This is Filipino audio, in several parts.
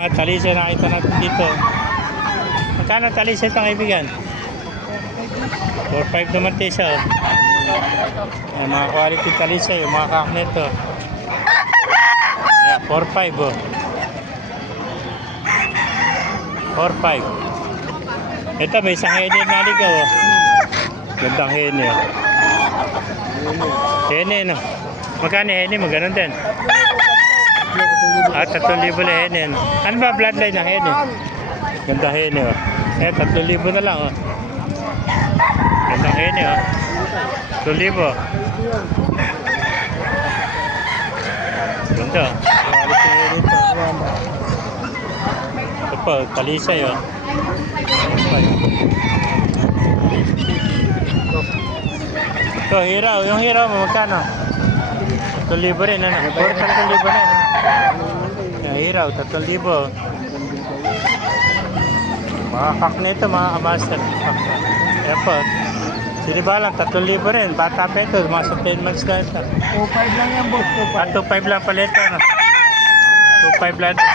Mga talisay nakita natin dito. Magkano talisay ito kaibigan? 4.5 naman tayo siya. Ayan, mga quality talisay, mga kakneto. Ayan, 4.5 oh. 4.5. Ito may isang hene na ligaw oh. Gandang hene oh. Hene no. Magkano hene mo? Ganun din. 3,000 na hene. No? Ano ba bloodline ng hene? Gandang hene oh. 3,000 na lang oh. Gandang hene oh. 2,000. Ganda. Quality hene ito. Ito po, talisay oh. Ito, hiraw. Yung hiraw mo, magkano? 3,000 rin, ano? 3,000 na. Yung hiraw, 3,000. Mga kak nito, mga kamaster. Ayan po. Sinibalang, 3,000 rin. Bata pa ito, mga sa 10 months na ito. 2.5 lang yan, boss. 2.5 lang pala ito, ano? 2.5 lang ito.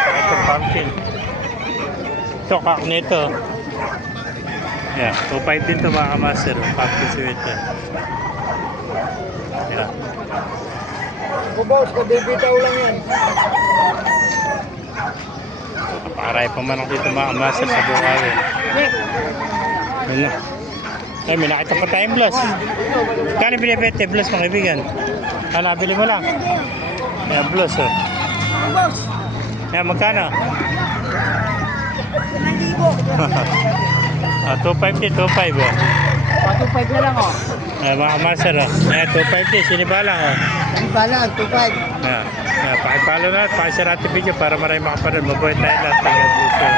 Ito, pumpkin. Ito, kak nito. Yeah, 2.5 din ito mga kamaster. Pumpkin sweater. Yeah. O boss, kabibitaw lang yan. Napakaray pa man dito mga kamaster sa Bukawi. Ano? Ay, may nakita pa tayong plus. Kano binibete plus mga kaibigan? Nabili mo lang. Ayan, plus oh. Boss, Ayan, magkano? 1,000. 2.5 din, 2.5 oh. 2.5 na lang, oh. Ayan, mga kamaster oh. Ayan, 2.5 din, sinibalang oh. Ang balang, 2.5. Ayan, pakipalo na at pakisarati video para marami makapanood. Mabuhay tayo lahat.